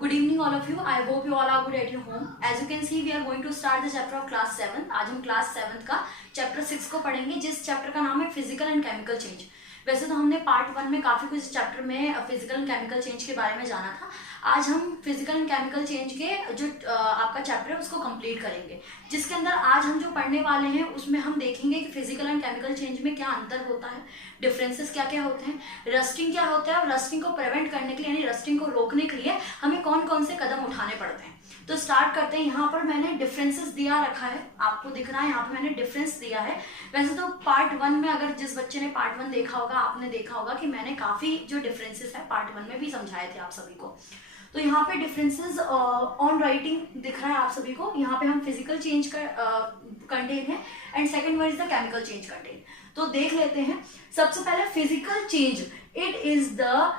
Good evening all of you. I hope you all are good at your home. As you can see, we are going to start the chapter of class 7. आज हम class 7 का chapter 6 को पढ़ेंगे, जिस chapter का नाम है physical and chemical change. वैसे तो हमने पार्ट 1 में काफ़ी कुछ चैप्टर में फिजिकल एंड केमिकल चेंज के बारे में जाना था. आज हम फिजिकल एंड केमिकल चेंज के जो आपका चैप्टर है उसको कंप्लीट करेंगे, जिसके अंदर आज हम जो पढ़ने वाले हैं उसमें हम देखेंगे कि फिजिकल एंड केमिकल चेंज में क्या अंतर होता है, डिफरेंसेस क्या क्या होते हैं, रस्टिंग क्या होता है और रस्टिंग को प्रिवेंट करने के लिए यानी रस्टिंग को रोकने के लिए हमें कौन कौन से कदम उठाने पड़ते हैं. तो स्टार्ट करते हैं. यहाँ पर मैंने डिफरेंसेस दिया रखा है, आपको दिख रहा है यहाँ पे मैंने डिफरेंस दिया है. वैसे तो पार्ट 1 में अगर जिस बच्चे ने पार्ट 1 देखा होगा, आपने देखा होगा कि मैंने काफी जो डिफरेंसेस है पार्ट 1 में भी समझाए थे आप सभी को. तो यहाँ पे डिफरेंसेस ऑन राइटिंग दिख रहा है आप सभी को. यहाँ पे हम फिजिकल चेंज का कंटेन है and second one is the chemical change contain. तो देख लेते हैं. सबसे पहले physical change, it is the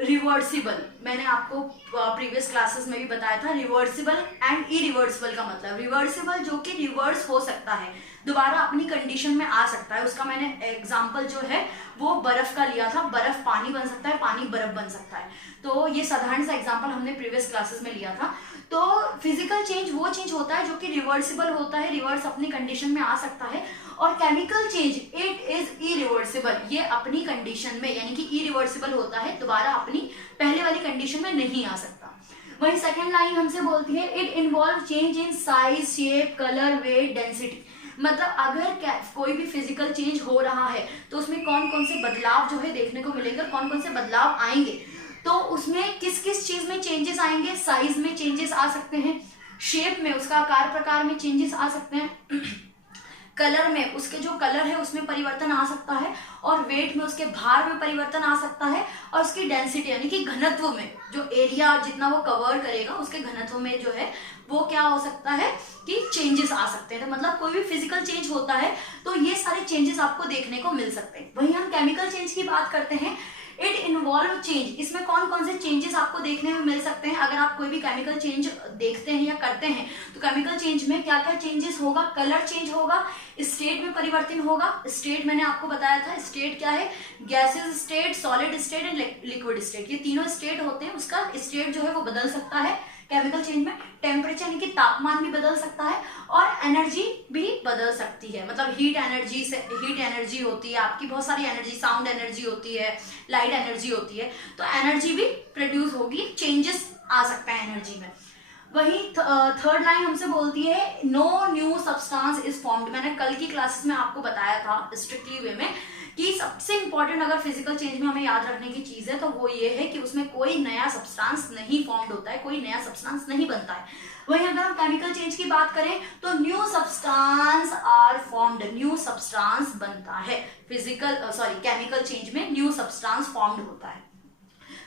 reversible. मैंने आपको प्रीवियस क्लासेस में भी बताया था रिवर्सिबल एंड इरिवर्सिबल का मतलब. रिवर्सिबल जो कि रिवर्स हो सकता है, दोबारा अपनी कंडीशन में आ सकता है. उसका मैंने एग्जांपल जो है वो बर्फ का लिया था. बर्फ पानी बन सकता है, पानी बर्फ बन सकता है. तो ये साधारण सा एग्जांपल हमने प्रीवियस क्लासेस में लिया था. तो फिजिकल चेंज वो चेंज होता है जो कि रिवर्सिबल होता है, रिवर्स अपनी कंडीशन में आ सकता है. और chemical change it is irreversible, ये अपनी कंडीशन में यानी कि इरिवर्सिबल होता है, दोबारा अपनी पहले वाली कंडीशन में नहीं आ सकता. वही सेकंड लाइन हमसे बोलती है it involve change in size, shape, colour, weight, density. मतलब अगर कोई भी फिजिकल चेंज हो रहा है तो उसमें कौन कौन से बदलाव जो है देखने को मिलेंगे, कौन कौन से बदलाव आएंगे. तो उसमें किस किस चीज में चेंजेस आएंगे. साइज में चेंजेस आ सकते हैं, शेप में उसका आकार प्रकार में चेंजेस आ सकते हैं, कलर में उसके जो कलर है उसमें परिवर्तन आ सकता है, और वेट में उसके भार में परिवर्तन आ सकता है, और उसकी डेंसिटी यानी कि घनत्व में जो एरिया जितना वो कवर करेगा उसके घनत्व में जो है वो क्या हो सकता है कि चेंजेस आ सकते हैं. तो मतलब कोई भी फिजिकल चेंज होता है तो ये सारे चेंजेस आपको देखने को मिल सकते हैं. वहीं हम केमिकल चेंज की बात करते हैं. इट इन्वॉल्व चेंज, इसमें कौन कौन से चेंजेस आपको देखने में मिल सकते हैं. अगर आप कोई भी केमिकल चेंज देखते हैं या करते हैं तो केमिकल चेंज में क्या क्या चेंजेस होगा. कलर चेंज होगा, स्टेट में परिवर्तन होगा. स्टेट मैंने आपको बताया था, स्टेट क्या है, gases state, solid state and liquid state. ये तीनों स्टेट होते हैं, उसका स्टेट जो है वो बदल सकता है केमिकल चेंज में. टेम्परेचर यानी कि तापमान भी बदल सकता है, और एनर्जी भी बदल सकती है. मतलब हीट एनर्जी होती है आपकी, बहुत सारी एनर्जी, साउंड एनर्जी होती है, लाइट एनर्जी होती है. तो एनर्जी भी प्रोड्यूस होगी, चेंजेस आ सकता है एनर्जी में. वही थर्ड लाइन हमसे बोलती है no new substance is formed. मैंने कल की क्लासेस में आपको बताया था स्ट्रिक्टली वे में कि सबसे इंपॉर्टेंट अगर फिजिकल चेंज में हमें याद रखने की चीज है तो वो ये है कि उसमें कोई नया सब्सटेंस नहीं फॉर्म्ड होता है, कोई नया सब्सटेंस नहीं बनता है. वहीं अगर हम केमिकल चेंज की बात करें तो new substance are formed, new substance बनता है. केमिकल चेंज में न्यू सब्सटेंस फॉर्म्ड होता है.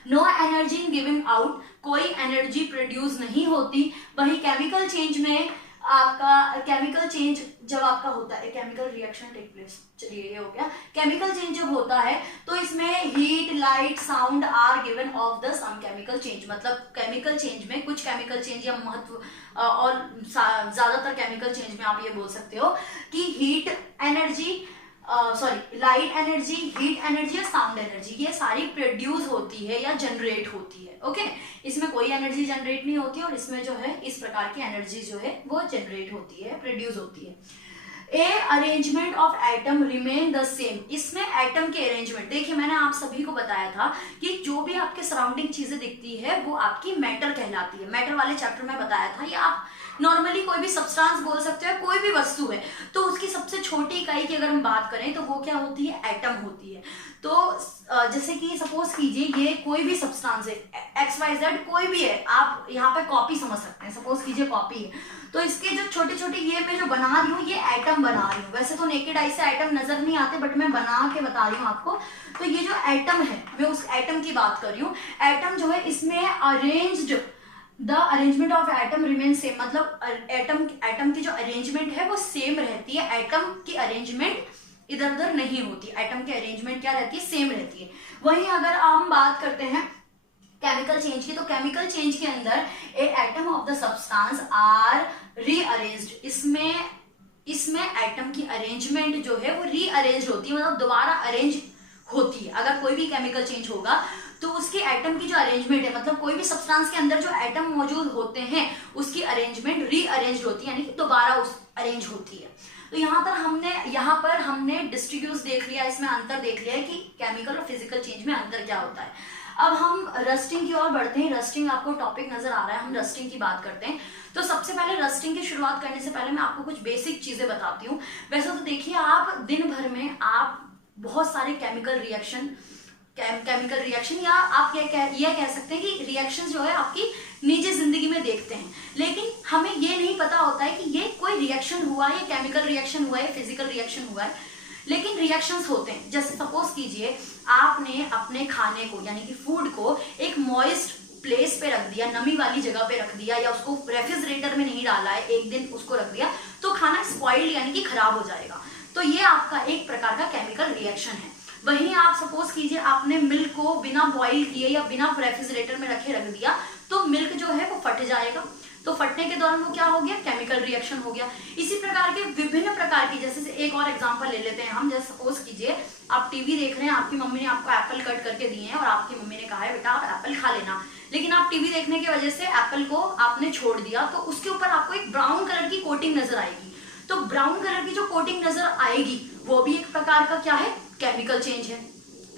नो एनर्जी गिविंग आउट, कोई एनर्जी प्रोड्यूस नहीं होती. वही केमिकल चेंज में आपका केमिकल चेंज जब आपका होता है, केमिकल रिएक्शन टेक प्लेस, चलिए ये हो गया. केमिकल चेंज जब होता है तो इसमें heat, light, sound are given off the some chemical change. मतलब केमिकल चेंज में कुछ केमिकल चेंज या महत्व और ज्यादातर केमिकल चेंज में आप ये बोल सकते हो कि heat energy, light energy, heat energy या साउंड एनर्जी, ये सारी प्रोड्यूस होती है या जनरेट होती है. ओके, इसमें कोई एनर्जी जनरेट नहीं होती और इसमें जो है इस प्रकार की एनर्जी जो है वो जनरेट होती है, प्रोड्यूस होती है. A arrangement of atom remain the same. इसमें एटम के अरेंजमेंट, देखिए मैंने आप सभी को बताया था कि जो भी आपके सराउंडिंग चीजें दिखती है वो आपकी मैटर कहलाती है. मैटर वाले चैप्टर में बताया था. या आप नॉर्मली कोई भी सब्सटेंस बोल सकते हो, कोई भी वस्तु है तो उसकी सबसे छोटी इकाई की अगर हम बात करें तो वो क्या होती है, एटम होती है. तो जैसे कि सपोज कीजिए ये कोई भी सब्सटेंस है, XYZ कोई भी है, आप यहाँ पे कॉपी समझ सकते हैं. सपोज कीजिए कॉपी है तो इसके जो छोटे छोटे ये मैं जो बना रही हूँ ये एटम बना रही हूँ. वैसे तो नेकेड आई से एटम नजर नहीं आते बट मैं बना के बता रही हूँ आपको. तो ये जो एटम है मैं उस एटम की बात कर रही हूँ. एटम जो है इसमें arranged, the arrangement of atom remain same. मतलब एटम की जो अरेंजमेंट है वो सेम रहती है. एटम की अरेंजमेंट इधर उधर नहीं होती. एटम की अरेंजमेंट क्या रहती है, सेम रहती है. वहीं अगर हम बात करते हैं केमिकल चेंज की, तो केमिकल चेंज के अंदर a atom of the substance are rearranged. इसमें एटम की अरेंजमेंट जो है वो रीअरेंज होती है, मतलब दोबारा अरेंज होती है. अगर कोई भी केमिकल चेंज होगा तो उसके एटम की जो अरेंजमेंट है, मतलब कोई भी सब्सटेंस के अंदर जो एटम मौजूद होते हैं उसकी अरेंजमेंट रीअरेंज होती है, यानी कि दोबारा उस अरेंज होती है। तो यहाँ पर हमने डिस्ट्रीब्यूट देख लिया, इसमें अंतर देख लिया है कि केमिकल और फिजिकल चेंज में अंतर क्या होता है। अब हम रस्टिंग की ओर बढ़ते हैं। रस्टिंग आपको टॉपिक नजर आ रहा है, हम रस्टिंग की बात करते हैं। तो सबसे पहले रस्टिंग की शुरुआत करने से पहले मैं आपको कुछ बेसिक चीजें बताती हूँ। वैसे तो देखिए, आप दिन भर में आप बहुत सारे केमिकल रिएक्शन या आप यह कह सकते हैं कि रिएक्शन जो है आपकी निजी जिंदगी में देखते हैं, लेकिन हमें ये नहीं पता होता है कि ये कोई रिएक्शन हुआ है, केमिकल रिएक्शन हुआ है, फिजिकल रिएक्शन हुआ है, लेकिन रिएक्शंस होते हैं। जैसे सपोज कीजिए आपने अपने खाने को यानी कि फूड को एक मॉइस्ट प्लेस पे रख दिया, नमी वाली जगह पे रख दिया, या उसको रेफ्रिजरेटर में नहीं डाला है, एक दिन उसको रख दिया, तो खाना स्पॉइल्ड यानी कि खराब हो जाएगा। तो ये आपका एक प्रकार का केमिकल रिएक्शन है। वहीं आप सपोज कीजिए आपने मिल्क को बिना बॉईल किए या बिना रेफ्रिजरेटर में रख दिया, तो मिल्क जो है वो फट जाएगा। तो फटने के दौरान वो क्या हो गया, केमिकल रिएक्शन हो गया। इसी प्रकार के विभिन्न प्रकार की, जैसे एक और एग्जांपल ले लेते हैं हम। जैसे सपोज कीजिए आप टीवी देख रहे हैं, आपकी मम्मी ने आपको एप्पल कट करके दिए हैं और आपकी मम्मी ने कहा है बेटा आप एप्पल खा लेना, लेकिन आप टीवी देखने की वजह से एप्पल को आपने छोड़ दिया, तो उसके ऊपर आपको एक ब्राउन कलर की कोटिंग नजर आएगी। तो ब्राउन कलर की जो कोटिंग नजर आएगी वो भी एक प्रकार का क्या है, केमिकल चेंज है।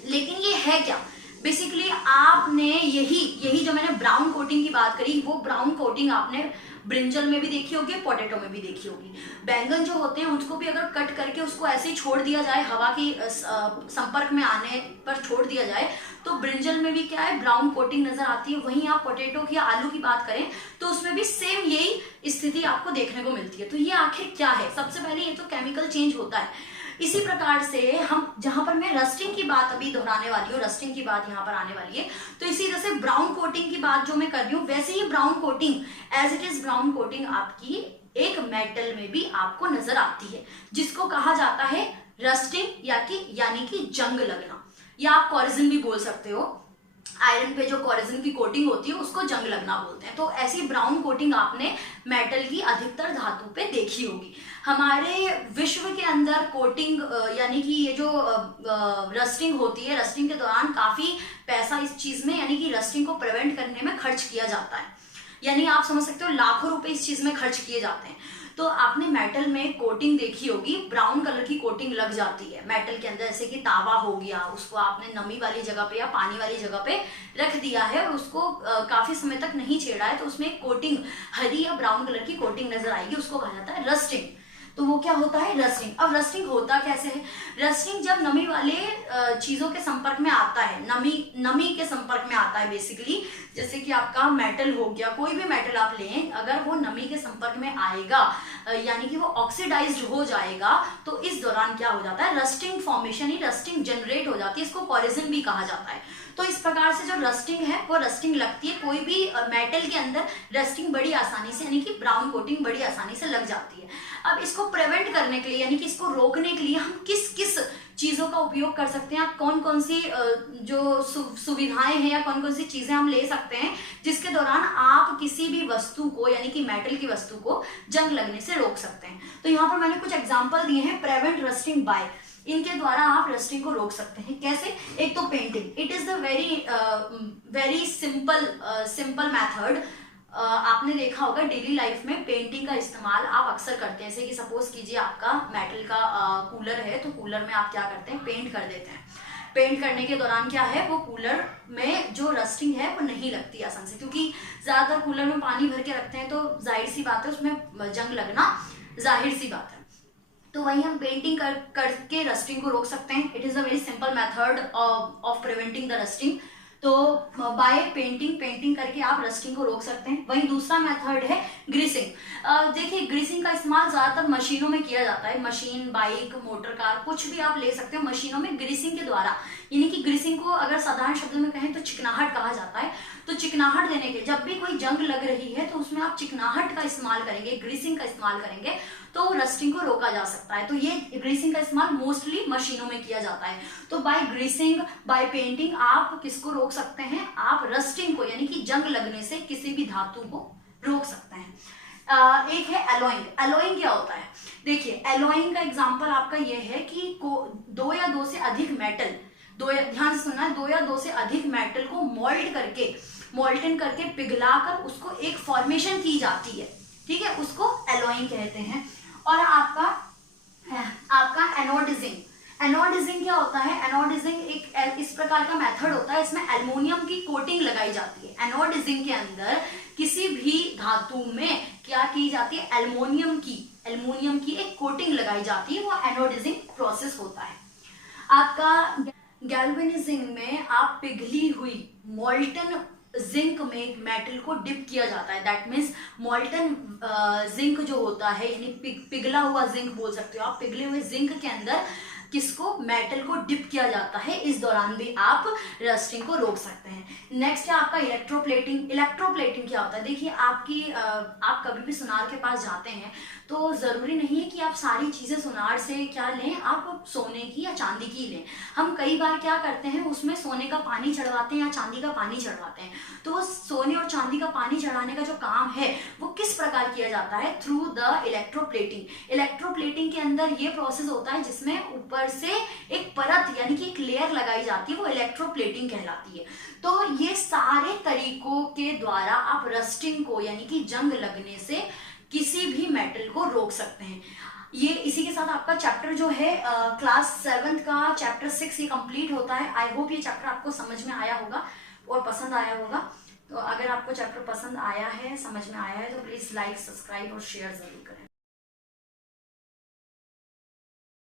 लेकिन ये है क्या, बेसिकली आपने यही जो मैंने ब्राउन कोटिंग की बात करी, वो ब्राउन कोटिंग आपने ब्रिंजल में भी देखी होगी, पोटैटो में भी देखी होगी। बैंगन जो होते हैं उसको भी अगर कट करके उसको ऐसे ही छोड़ दिया जाए, हवा की संपर्क में आने पर छोड़ दिया जाए, तो ब्रिंजल में भी क्या है, ब्राउन कोटिंग नजर आती है। वहीं आप पोटैटो की, आलू की बात करें तो उसमें भी सेम यही स्थिति आपको देखने को मिलती है। तो ये आखिर क्या है, सबसे पहले ये तो केमिकल चेंज होता है। इसी प्रकार से हम, जहां पर मैं रस्टिंग की बात अभी दोहराने वाली हूँ, रस्टिंग की बात यहाँ पर आने वाली है, तो इसी तरह से ब्राउन कोटिंग की बात जो मैं कर रही हूँ, वैसे ही brown coating as it is brown coating आपकी एक मेटल में भी आपको नजर आती है, जिसको कहा जाता है रस्टिंग यानी कि जंग लगना, या आप कॉरिजन भी बोल सकते हो। आयरन पे जो कॉरिजन की कोटिंग होती है उसको जंग लगना बोलते हैं। तो ऐसी ब्राउन कोटिंग आपने मेटल की अधिकतर धातु पे देखी होगी। हमारे विश्व के अंदर कोटिंग यानी कि ये जो रस्टिंग होती है, रस्टिंग के दौरान काफी पैसा इस चीज में यानी कि रस्टिंग को प्रिवेंट करने में खर्च किया जाता है, यानी आप समझ सकते हो लाखों रुपए इस चीज में खर्च किए जाते हैं। तो आपने मेटल में कोटिंग देखी होगी, ब्राउन कलर की कोटिंग लग जाती है मेटल के अंदर, जैसे कि तावा हो गया, उसको आपने नमी वाली जगह पे या पानी वाली जगह पे रख दिया है और उसको काफी समय तक नहीं छेड़ा है, तो उसमें कोटिंग हरी या ब्राउन कलर की कोटिंग नजर आएगी, उसको कहा जाता है रस्टिंग। तो वो क्या होता है, रस्टिंग। अब रस्टिंग होता कैसे है, रस्टिंग जब नमी वाले चीजों के संपर्क में आता है, नमी के संपर्क में आता है बेसिकली, जैसे कि आपका मेटल हो गया, कोई भी मेटल आप लें, अगर वो नमी के संपर्क में आएगा यानी कि वो ऑक्सीडाइज्ड हो जाएगा, तो इस दौरान क्या हो जाता है, रस्टिंग फॉर्मेशन, रस्टिंग जनरेट हो जाती है, इसको कॉरिजन भी कहा जाता है। तो इस प्रकार से जो रस्टिंग है वो रस्टिंग लगती है, कोई भी मेटल के अंदर रस्टिंग बड़ी आसानी से यानी कि ब्राउन कोटिंग बड़ी आसानी से लग जाती है। अब इसको प्रिवेंट करने के लिए यानी कि इसको रोकने के लिए हम किस किस चीजों का उपयोग कर सकते हैं, कौन कौन सी जो सुविधाएं हैं या कौन कौन सी चीजें हम ले सकते हैं जिसके दौरान आप किसी भी वस्तु को यानी कि मेटल की वस्तु को जंग लगने से रोक सकते हैं। तो यहाँ पर मैंने कुछ एग्जांपल दिए हैं, प्रिवेंट रस्टिंग बाय, इनके द्वारा आप रस्टिंग को रोक सकते हैं। कैसे, एक तो painting, it is the very simple method. आपने देखा होगा डेली लाइफ में पेंटिंग का इस्तेमाल आप अक्सर करते हैं, जैसे कि सपोज कीजिए आपका मेटल का कूलर है, तो कूलर में आप क्या करते हैं, पेंट कर देते हैं। पेंट करने के दौरान क्या है, वो कूलर में जो रस्टिंग है वो नहीं लगती आसान से, क्योंकि ज्यादातर कूलर में पानी भर के रखते हैं, तो जाहिर सी बात है उसमें जंग लगना जाहिर सी बात है। तो वही हम पेंटिंग करके रस्टिंग को रोक सकते हैं। It is a very simple method of preventing the rusting. तो बाय पेंटिंग करके आप रस्टिंग को रोक सकते हैं। वहीं दूसरा मेथड है ग्रीसिंग। देखिए ग्रीसिंग का इस्तेमाल ज्यादातर मशीनों में किया जाता है, मशीन, बाइक, मोटर कार, कुछ भी आप ले सकते हो मशीनों में ग्रीसिंग के द्वारा, यानी कि ग्रीसिंग को अगर साधारण शब्द में कहें तो चिकनाहट कहा जाता है। तो चिकनाहट देने के, जब भी कोई जंग लग रही है तो उसमें आप चिकनाहट का इस्तेमाल करेंगे, ग्रीसिंग का इस्तेमाल करेंगे, तो रस्टिंग को रोका जा सकता है। तो ये ग्रीसिंग का इस्तेमाल मोस्टली मशीनों में किया जाता है। तो बाय ग्रीसिंग, बाय पेंटिंग आप किसको रोक सकते हैं, आप रस्टिंग को यानी कि जंग लगने से किसी भी धातु को रोक सकते हैं। एक है एलॉइंग। एलॉइंग क्या होता है, देखिए एलॉइंग का एग्जांपल आपका ये है कि दो या दो से अधिक मेटल ध्यान से सुनना है, 2 या 2 से अधिक मेटल को मोल्टन करके पिघलाकर उसको एक फॉर्मेशन की जाती है, ठीक है, उसको एलॉइंग कहते हैं। और आपका एनोडिजिंग क्या होता है? एनोडिजिंग एक इस प्रकार का मेथड होता है, इसमें एल्युमिनियम की कोटिंग लगाई जाती है। एनोडिजिंग के अंदर किसी भी धातु में क्या की जाती है? एल्युमिनियम की एक कोटिंग लगाई जाती है, वो एनोडिजिंग प्रोसेस होता है। आपका गैल्वेनिजिंग में आप पिघली हुई मोल्टन जिंक में मेटल को डिप किया जाता है। दैट मीन्स मोल्टन जिंक जो होता है, यानी पिघला हुआ जिंक बोल सकते हो आप, पिघले हुए जिंक के अंदर किसको? मेटल को डिप किया जाता है। इस दौरान भी आप रस्टिंग को रोक सकते हैं। नेक्स्ट है आपका इलेक्ट्रोप्लेटिंग। इलेक्ट्रोप्लेटिंग क्या होता है? देखिए, आप कभी भी सुनार के पास जाते हैं तो जरूरी नहीं है कि आप सारी चीजें सुनार से क्या लें, आप सोने की या चांदी की लें। हम कई बार क्या करते हैं, उसमें सोने का पानी चढ़वाते हैं या चांदी का पानी चढ़वाते हैं। तो वो सोने और चांदी का पानी चढ़ाने का जो काम है वो किस प्रकार किया जाता है? Through the electroplating. इलेक्ट्रोप्लेटिंग के अंदर ये प्रोसेस होता है जिसमें ऊपर से एक परत यानी कि एक लेयर लगाई जाती है, वो इलेक्ट्रोप्लेटिंग कहलाती है। तो ये सारे तरीकों के द्वारा आप रस्टिंग को यानी कि जंग लगने से किसी भी मेटल को रोक सकते हैं। ये इसी के साथ आपका चैप्टर जो है क्लास 7 का चैप्टर 6 ये कंप्लीट होता है। आई होप ये चैप्टर आपको समझ में आया होगा और पसंद आया होगा। तो अगर आपको चैप्टर पसंद आया है, समझ में आया है, तो प्लीज लाइक, सब्सक्राइब और शेयर जरूर करें।